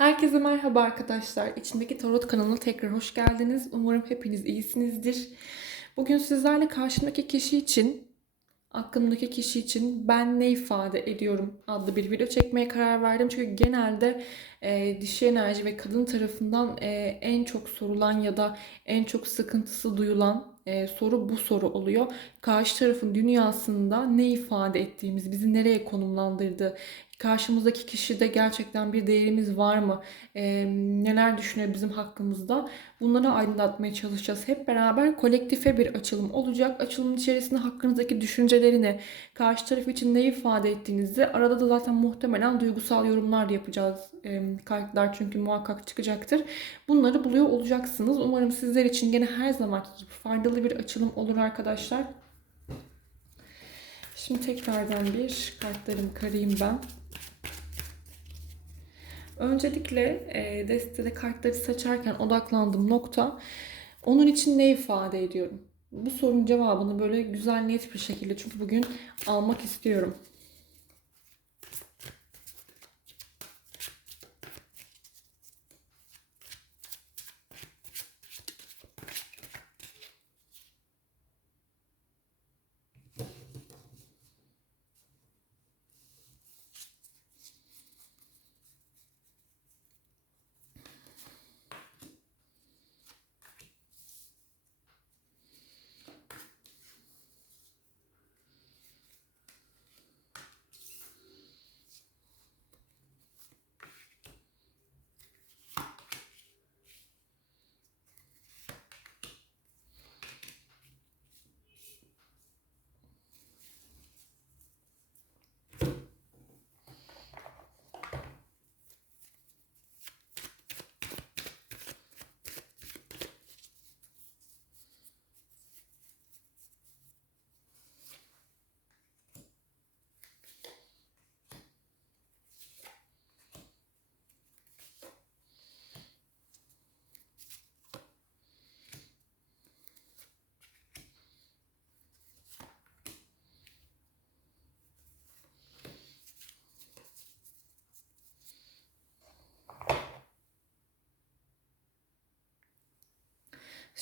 Herkese merhaba arkadaşlar. İçindeki Tarot kanalına tekrar hoş geldiniz. Umarım hepiniz iyisinizdir. Bugün sizlerle karşımdaki kişi için, aklımdaki kişi için ben ne ifade ediyorum adlı bir video çekmeye karar verdim. Çünkü genelde e, dişi enerji ve kadın tarafından e, en çok sorulan ya da en çok sıkıntısı duyulan e, soru bu soru oluyor. Karşı tarafın dünyasında ne ifade ettiğimiz, bizi nereye konumlandırdığı, karşımızdaki kişide gerçekten bir değerimiz var mı? E, neler düşünüyor bizim hakkımızda? Bunları aydınlatmaya çalışacağız. Hep beraber kolektife bir açılım olacak. Açılımın içerisinde hakkınızdaki düşüncelerini, karşı taraf için ne ifade ettiğinizi, arada da zaten muhtemelen duygusal yorumlar da yapacağız. E, kartlar çünkü muhakkak çıkacaktır. Bunları buluyor olacaksınız. Umarım sizler için gene her zamanki gibi faydalı bir açılım olur arkadaşlar. Şimdi tekrardan bir kartlarımı karayım ben. Öncelikle e, destede kartları seçerken odaklandığım nokta onun için ne ifade ediyorum? Bu sorunun cevabını böyle güzel net bir şekilde çünkü bugün almak istiyorum.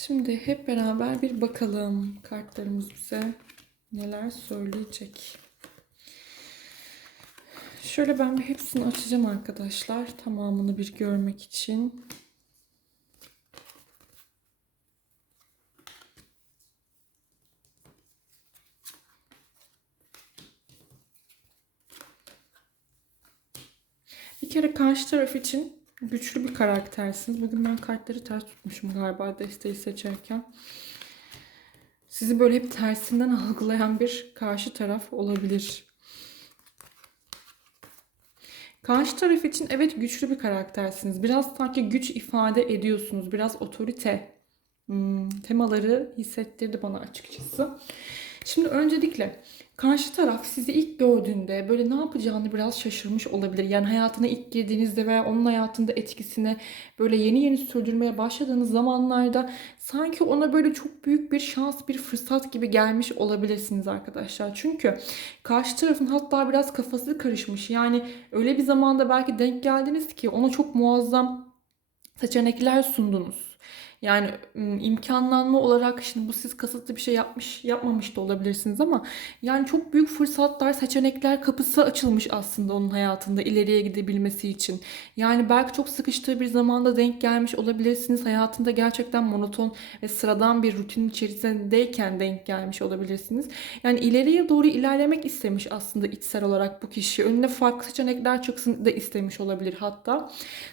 Şimdi hep beraber bir bakalım kartlarımız bize neler söyleyecek. Şöyle ben hepsini açacağım arkadaşlar. Tamamını bir görmek için. Bir kere karşı taraf için güçlü bir karaktersiniz. Bugün ben kartları ters tutmuşum galiba desteği seçerken. Sizi böyle hep tersinden algılayan bir karşı taraf olabilir. Karşı taraf için evet güçlü bir karaktersiniz. Biraz sanki güç ifade ediyorsunuz. Biraz otorite hmm, temaları hissettirdi bana açıkçası. Şimdi öncelikle karşı taraf sizi ilk gördüğünde böyle ne yapacağını biraz şaşırmış olabilir. Yani hayatına ilk girdiğinizde veya onun hayatında etkisini böyle yeni yeni sürdürmeye başladığınız zamanlarda sanki ona böyle çok büyük bir şans, bir fırsat gibi gelmiş olabilirsiniz arkadaşlar. Çünkü karşı tarafın hatta biraz kafası karışmış. Yani öyle bir zamanda belki denk geldiniz ki ona çok muazzam seçenekler sundunuz. Yani imkanlanma olarak şimdi bu siz kasıtlı bir şey yapmış yapmamış da olabilirsiniz ama yani çok büyük fırsatlar, seçenekler kapısı açılmış aslında onun hayatında ileriye gidebilmesi için. Yani belki çok sıkıştığı bir zamanda denk gelmiş olabilirsiniz. Hayatında gerçekten monoton ve sıradan bir rutinin içerisindeyken denk gelmiş olabilirsiniz. Yani ileriye doğru ilerlemek istemiş aslında içsel olarak bu kişi. Önüne farklı seçenekler çıksın da istemiş olabilir hatta.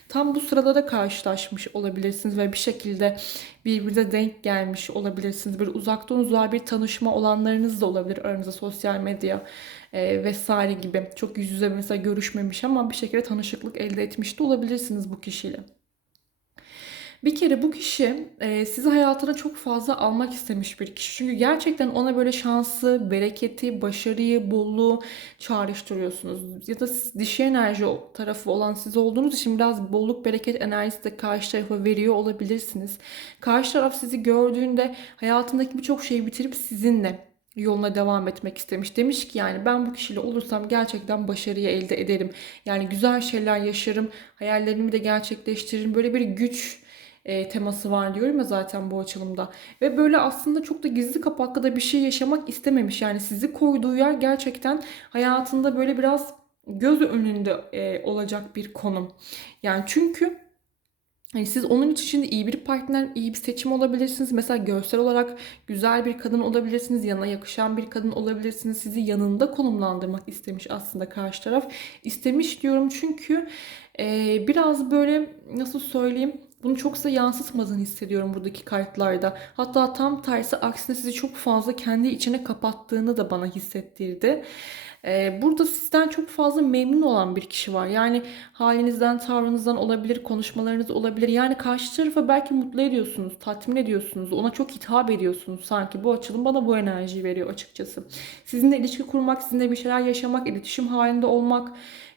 Tam bu sırada da karşılaşmış olabilirsiniz ve bir şekilde birbirine denk gelmiş olabilirsiniz. Böyle uzaktan uzağa bir tanışma olanlarınız da olabilir aranızda sosyal medya e, vesaire gibi. Çok yüz yüze mesela görüşmemiş ama bir şekilde tanışıklık elde etmiş de olabilirsiniz bu kişiyle. Bir kere bu kişi e, sizi hayatına çok fazla almak istemiş bir kişi. Çünkü gerçekten ona böyle şansı, bereketi, başarıyı, bolluğu çağrıştırıyorsunuz. Ya da siz dişi enerji tarafı olan siz olduğunuz için biraz bolluk, bereket enerjisi de karşı tarafa veriyor olabilirsiniz. Karşı taraf sizi gördüğünde hayatındaki birçok şeyi bitirip sizinle yoluna devam etmek istemiş. Demiş ki yani ben bu kişiyle olursam gerçekten başarıyı elde ederim. Yani güzel şeyler yaşarım, hayallerimi de gerçekleştiririm. Böyle bir güç e, teması var diyorum ya zaten bu açılımda. Ve böyle aslında çok da gizli kapaklı da bir şey yaşamak istememiş. Yani sizi koyduğu yer gerçekten hayatında böyle biraz göz önünde e, olacak bir konum. Yani çünkü Hani siz onun için şimdi iyi bir partner, iyi bir seçim olabilirsiniz. Mesela görsel olarak güzel bir kadın olabilirsiniz. Yanına yakışan bir kadın olabilirsiniz. Sizi yanında konumlandırmak istemiş aslında karşı taraf. İstemiş diyorum çünkü e, biraz böyle nasıl söyleyeyim bunu çok size yansıtmadığını hissediyorum buradaki kartlarda. Hatta tam tersi aksine sizi çok fazla kendi içine kapattığını da bana hissettirdi. Ee, burada sizden çok fazla memnun olan bir kişi var. Yani halinizden, tavrınızdan olabilir, konuşmalarınız olabilir. Yani karşı tarafı belki mutlu ediyorsunuz, tatmin ediyorsunuz, ona çok hitap ediyorsunuz sanki. Bu açılım bana bu enerjiyi veriyor açıkçası. Sizinle ilişki kurmak, sizinle bir şeyler yaşamak, iletişim halinde olmak,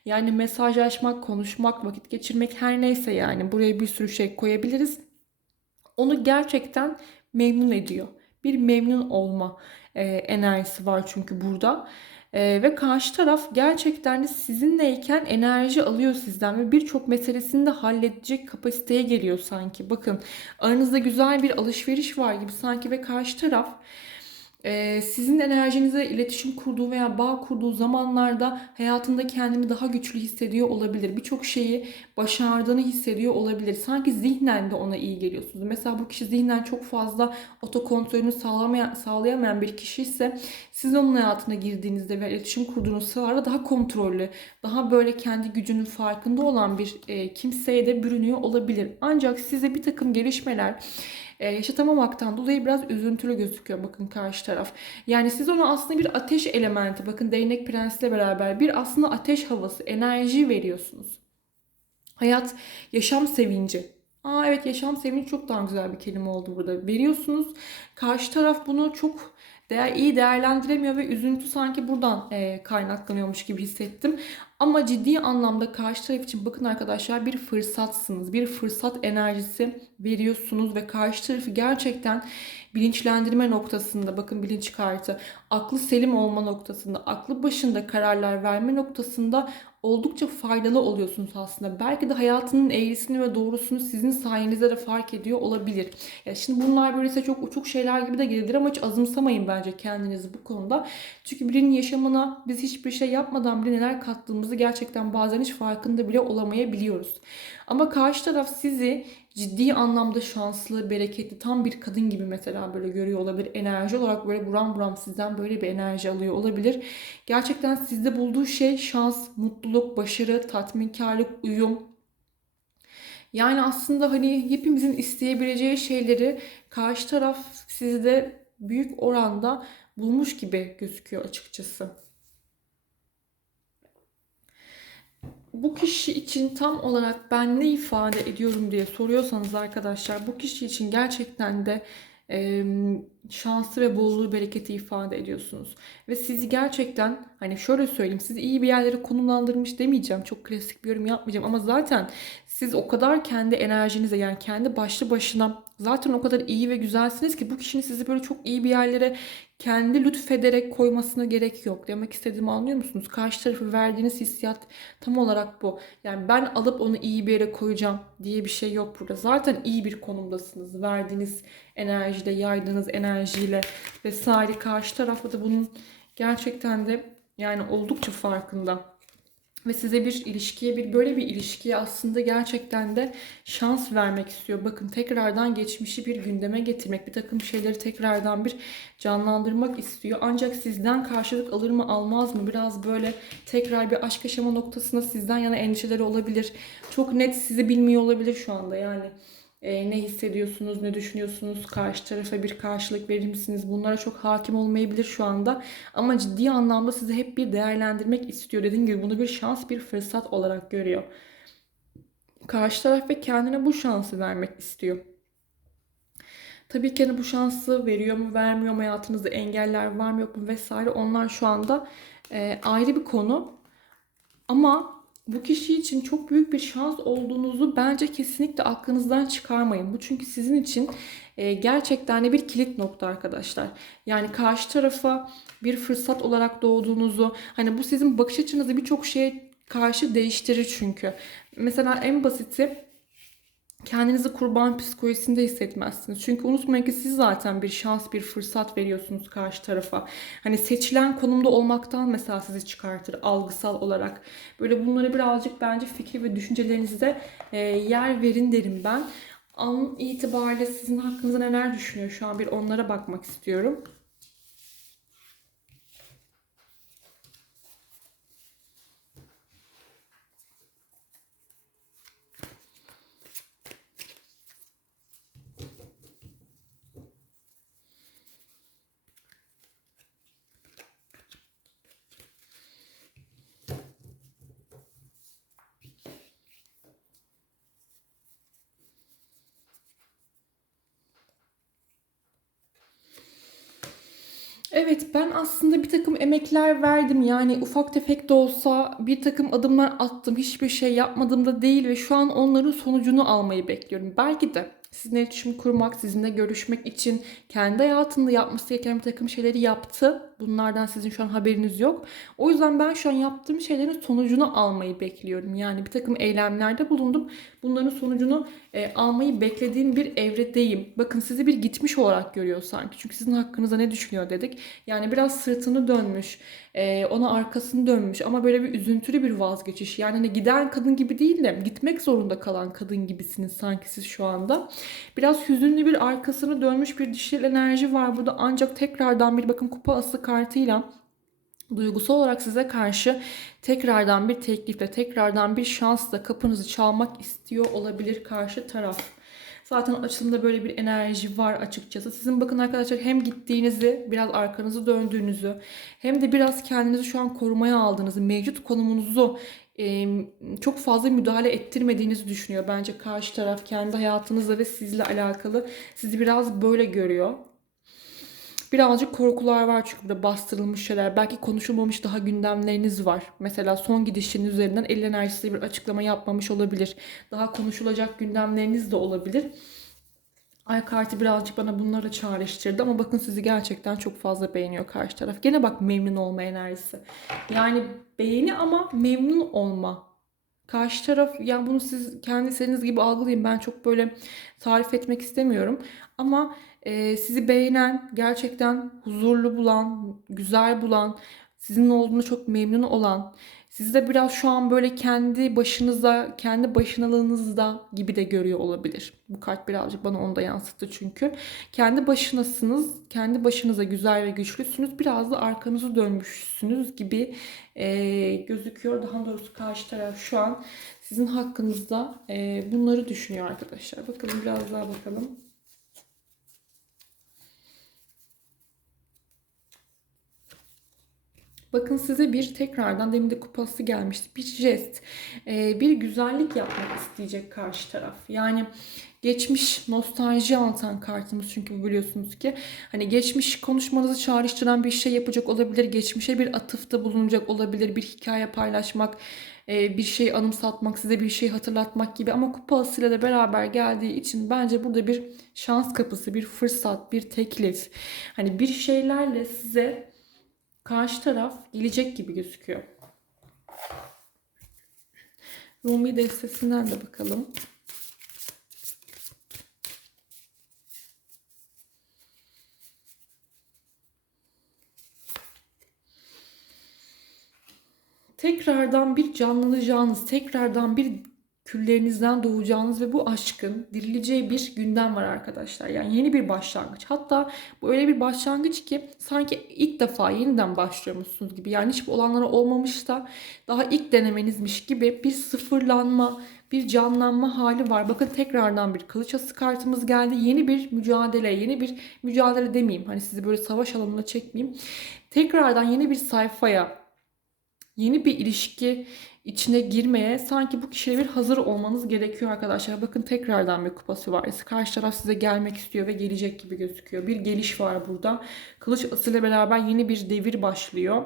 yani mesajlaşmak, konuşmak, vakit geçirmek her neyse yani buraya bir sürü şey koyabiliriz. Onu gerçekten memnun ediyor. Bir memnun olma e, enerjisi var çünkü burada. Ee, ve karşı taraf gerçekten de sizinleyken enerji alıyor sizden ve birçok meselesini de halledecek kapasiteye geliyor sanki. Bakın aranızda güzel bir alışveriş var gibi sanki ve karşı taraf sizin enerjinize iletişim kurduğu veya bağ kurduğu zamanlarda hayatında kendini daha güçlü hissediyor olabilir. Birçok şeyi başardığını hissediyor olabilir. Sanki zihnen de ona iyi geliyorsunuz. Mesela bu kişi zihnen çok fazla otokontrolünü sağlamayan, sağlayamayan bir kişi ise siz onun hayatına girdiğinizde ve iletişim kurduğunuz sırada daha kontrollü, daha böyle kendi gücünün farkında olan bir e, kimseye de bürünüyor olabilir. Ancak size bir takım gelişmeler e, yaşatamamaktan dolayı biraz üzüntülü gözüküyor bakın karşı taraf. Yani siz ona aslında bir ateş elementi bakın değnek prensiyle beraber bir aslında ateş havası enerji veriyorsunuz. Hayat yaşam sevinci. Aa evet yaşam sevinci çok daha güzel bir kelime oldu burada. Veriyorsunuz. Karşı taraf bunu çok değer, iyi değerlendiremiyor ve üzüntü sanki buradan e, kaynaklanıyormuş gibi hissettim. Ama ciddi anlamda karşı taraf için bakın arkadaşlar bir fırsatsınız. Bir fırsat enerjisi veriyorsunuz ve karşı tarafı gerçekten bilinçlendirme noktasında bakın bilinç kartı aklı selim olma noktasında aklı başında kararlar verme noktasında oldukça faydalı oluyorsunuz aslında. Belki de hayatının eğrisini ve doğrusunu sizin sayenizde de fark ediyor olabilir. Ya şimdi bunlar böylese çok uçuk şeyler gibi de gelir ama hiç azımsamayın bence kendinizi bu konuda. Çünkü birinin yaşamına biz hiçbir şey yapmadan bile neler kattığımızı gerçekten bazen hiç farkında bile olamayabiliyoruz. Ama karşı taraf sizi ciddi anlamda şanslı, bereketli, tam bir kadın gibi mesela böyle görüyor olabilir. Enerji olarak böyle buram buram sizden böyle bir enerji alıyor olabilir. Gerçekten sizde bulduğu şey şans, mutluluk, başarı, tatminkarlık, uyum. Yani aslında hani hepimizin isteyebileceği şeyleri karşı taraf sizde büyük oranda bulmuş gibi gözüküyor açıkçası. Bu kişi için tam olarak ben ne ifade ediyorum diye soruyorsanız arkadaşlar bu kişi için gerçekten de e, şansı ve bolluğu bereketi ifade ediyorsunuz. Ve sizi gerçekten hani şöyle söyleyeyim sizi iyi bir yerlere konumlandırmış demeyeceğim. Çok klasik bir yorum yapmayacağım ama zaten siz o kadar kendi enerjinize yani kendi başlı başına zaten o kadar iyi ve güzelsiniz ki bu kişinin sizi böyle çok iyi bir yerlere kendi lütfederek koymasına gerek yok. Demek istediğimi anlıyor musunuz? Karşı tarafı verdiğiniz hissiyat tam olarak bu. Yani ben alıp onu iyi bir yere koyacağım diye bir şey yok burada. Zaten iyi bir konumdasınız. Verdiğiniz enerjiyle, yaydığınız enerjiyle vesaire. Karşı tarafta da bunun gerçekten de yani oldukça farkında ve size bir ilişkiye bir böyle bir ilişkiye aslında gerçekten de şans vermek istiyor. Bakın tekrardan geçmişi bir gündeme getirmek, bir takım şeyleri tekrardan bir canlandırmak istiyor. Ancak sizden karşılık alır mı almaz mı biraz böyle tekrar bir aşk yaşama noktasında sizden yana endişeleri olabilir. Çok net sizi bilmiyor olabilir şu anda yani e, ne hissediyorsunuz, ne düşünüyorsunuz, karşı tarafa bir karşılık verir misiniz? Bunlara çok hakim olmayabilir şu anda. Ama ciddi anlamda sizi hep bir değerlendirmek istiyor. Dediğim gibi bunu bir şans, bir fırsat olarak görüyor. Karşı taraf ve kendine bu şansı vermek istiyor. Tabii ki hani bu şansı veriyor mu, vermiyor mu, hayatınızda engeller var mı yok mu vesaire onlar şu anda e, ayrı bir konu. Ama bu kişi için çok büyük bir şans olduğunuzu bence kesinlikle aklınızdan çıkarmayın. Bu çünkü sizin için e, gerçekten de bir kilit nokta arkadaşlar. Yani karşı tarafa bir fırsat olarak doğduğunuzu, hani bu sizin bakış açınızı birçok şeye karşı değiştirir çünkü. Mesela en basiti kendinizi kurban psikolojisinde hissetmezsiniz. Çünkü unutmayın ki siz zaten bir şans, bir fırsat veriyorsunuz karşı tarafa. Hani seçilen konumda olmaktan mesela sizi çıkartır algısal olarak. Böyle bunlara birazcık bence fikir ve düşüncelerinizde e, yer verin derim ben. An itibariyle sizin hakkınızda neler düşünüyor şu an bir onlara bakmak istiyorum. Evet ben aslında bir takım emekler verdim. Yani ufak tefek de olsa bir takım adımlar attım. Hiçbir şey yapmadım da değil ve şu an onların sonucunu almayı bekliyorum. Belki de sizinle iletişim kurmak, sizinle görüşmek için kendi hayatında yapması gereken bir takım şeyleri yaptı. Bunlardan sizin şu an haberiniz yok. O yüzden ben şu an yaptığım şeylerin sonucunu almayı bekliyorum. Yani bir takım eylemlerde bulundum. Bunların sonucunu e, almayı beklediğim bir evredeyim. Bakın sizi bir gitmiş olarak görüyor sanki. Çünkü sizin hakkınızda ne düşünüyor dedik. Yani biraz sırtını dönmüş, e, ona arkasını dönmüş ama böyle bir üzüntülü bir vazgeçiş. Yani hani giden kadın gibi değil de gitmek zorunda kalan kadın gibisiniz sanki siz şu anda. Biraz hüzünlü bir arkasını dönmüş bir dişil enerji var burada ancak tekrardan bir bakın kupa ası kartıyla duygusal olarak size karşı tekrardan bir teklifle, tekrardan bir şansla kapınızı çalmak istiyor olabilir karşı taraf. Zaten açılımda böyle bir enerji var açıkçası. Sizin bakın arkadaşlar hem gittiğinizi, biraz arkanızı döndüğünüzü hem de biraz kendinizi şu an korumaya aldığınızı, mevcut konumunuzu çok fazla müdahale ettirmediğinizi düşünüyor. Bence karşı taraf kendi hayatınızla ve sizle alakalı sizi biraz böyle görüyor. Birazcık korkular var çünkü burada bastırılmış şeyler. Belki konuşulmamış daha gündemleriniz var. Mesela son gidişin üzerinden el enerjisiyle bir açıklama yapmamış olabilir. Daha konuşulacak gündemleriniz de olabilir. Ay kartı birazcık bana bunları çağrıştırdı ama bakın sizi gerçekten çok fazla beğeniyor karşı taraf. Gene bak memnun olma enerjisi. Yani beğeni ama memnun olma. Karşı taraf yani bunu siz kendi istediğiniz gibi algılayın. Ben çok böyle tarif etmek istemiyorum. Ama e, sizi beğenen, gerçekten huzurlu bulan, güzel bulan, sizin olduğunu çok memnun olan, sizi de biraz şu an böyle kendi başınıza, kendi başınalığınızda gibi de görüyor olabilir. Bu kart birazcık bana onu da yansıttı çünkü. Kendi başınasınız, kendi başınıza güzel ve güçlüsünüz. Biraz da arkanızı dönmüşsünüz gibi e, gözüküyor. Daha doğrusu karşı taraf şu an sizin hakkınızda e, bunları düşünüyor arkadaşlar. Bakalım biraz daha bakalım. Bakın size bir tekrardan demin de kupası gelmişti. Bir jest, e, bir güzellik yapmak isteyecek karşı taraf. Yani geçmiş nostalji anlatan kartımız çünkü biliyorsunuz ki hani geçmiş konuşmanızı çağrıştıran bir şey yapacak olabilir. Geçmişe bir atıfta bulunacak olabilir. Bir hikaye paylaşmak, e, bir şey anımsatmak, size bir şey hatırlatmak gibi ama kupasıyla da beraber geldiği için bence burada bir şans kapısı, bir fırsat, bir teklif. Hani bir şeylerle size karşı taraf gelecek gibi gözüküyor. Rumi destesinden de bakalım. Tekrardan bir canlanacağınız, tekrardan bir küllerinizden doğacağınız ve bu aşkın dirileceği bir gündem var arkadaşlar. Yani yeni bir başlangıç. Hatta bu öyle bir başlangıç ki sanki ilk defa yeniden başlıyormuşsunuz gibi. Yani hiç bu olanlara olmamış da daha ilk denemenizmiş gibi bir sıfırlanma, bir canlanma hali var. Bakın tekrardan bir kılıç ası kartımız geldi. Yeni bir mücadele, yeni bir mücadele demeyeyim. Hani sizi böyle savaş alanına çekmeyeyim. Tekrardan yeni bir sayfaya, yeni bir ilişki içine girmeye sanki bu kişiye bir hazır olmanız gerekiyor arkadaşlar. Bakın tekrardan bir kupası var. Karşı taraf size gelmek istiyor ve gelecek gibi gözüküyor. Bir geliş var burada. Kılıç asıyla beraber yeni bir devir başlıyor.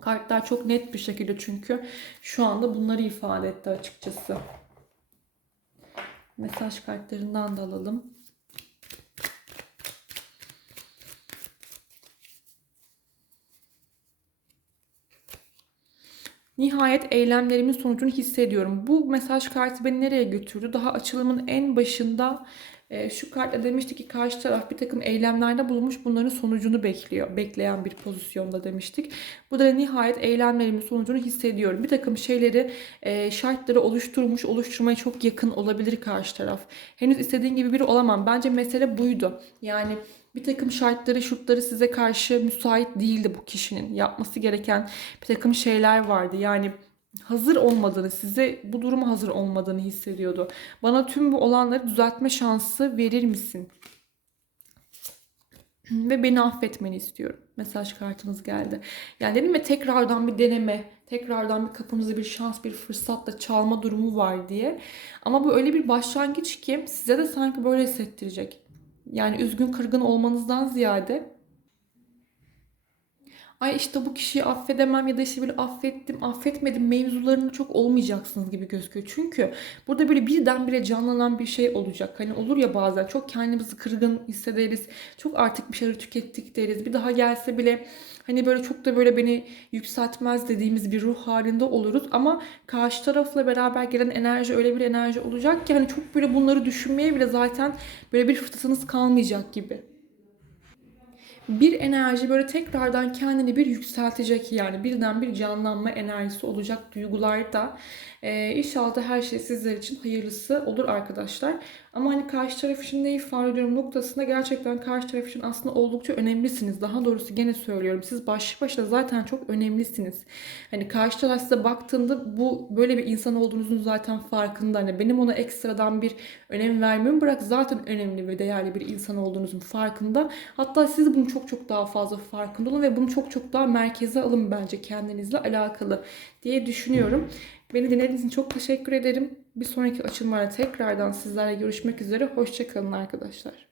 Kartlar çok net bir şekilde çünkü şu anda bunları ifade etti açıkçası. Mesaj kartlarından da alalım. Nihayet eylemlerimin sonucunu hissediyorum. Bu mesaj kartı beni nereye götürdü? Daha açılımın en başında e, şu kartla demişti ki karşı taraf bir takım eylemlerde bulunmuş bunların sonucunu bekliyor. Bekleyen bir pozisyonda demiştik. Bu da nihayet eylemlerimin sonucunu hissediyorum. Bir takım şeyleri, e, şartları oluşturmuş, oluşturmaya çok yakın olabilir karşı taraf. Henüz istediğin gibi biri olamam. Bence mesele buydu. Yani bir takım şartları, şurtları size karşı müsait değildi bu kişinin. Yapması gereken bir takım şeyler vardı. Yani hazır olmadığını, size bu duruma hazır olmadığını hissediyordu. Bana tüm bu olanları düzeltme şansı verir misin? Ve beni affetmeni istiyorum. Mesaj kartınız geldi. Yani dedim ya tekrardan bir deneme, tekrardan bir kapınızı bir şans, bir fırsatla çalma durumu var diye. Ama bu öyle bir başlangıç ki size de sanki böyle hissettirecek. Yani üzgün kırgın olmanızdan ziyade ay işte bu kişiyi affedemem ya da işte böyle affettim, affetmedim mevzularını çok olmayacaksınız gibi gözüküyor. Çünkü burada böyle birdenbire canlanan bir şey olacak. Hani olur ya bazen çok kendimizi kırgın hissederiz. Çok artık bir şeyleri tükettik deriz. Bir daha gelse bile hani böyle çok da böyle beni yükseltmez dediğimiz bir ruh halinde oluruz. Ama karşı tarafla beraber gelen enerji öyle bir enerji olacak ki hani çok böyle bunları düşünmeye bile zaten böyle bir fırsatınız kalmayacak gibi bir enerji böyle tekrardan kendini bir yükseltecek yani birden bir canlanma enerjisi olacak duygularda. Ee, inşallah her şey sizler için hayırlısı olur arkadaşlar. Ama hani karşı taraf için ne ifade ediyorum noktasında gerçekten karşı taraf için aslında oldukça önemlisiniz. Daha doğrusu gene söylüyorum. Siz başlı başına zaten çok önemlisiniz. Hani karşı taraf size baktığında bu böyle bir insan olduğunuzun zaten farkında. Hani benim ona ekstradan bir önem vermiyorum. Bırak zaten önemli ve değerli bir insan olduğunuzun farkında. Hatta siz bunu çok çok daha fazla farkında olun ve bunu çok çok daha merkeze alın bence kendinizle alakalı diye düşünüyorum. Beni dinlediğiniz için çok teşekkür ederim. Bir sonraki açılımlarda tekrardan sizlerle görüşmek üzere. Hoşçakalın arkadaşlar.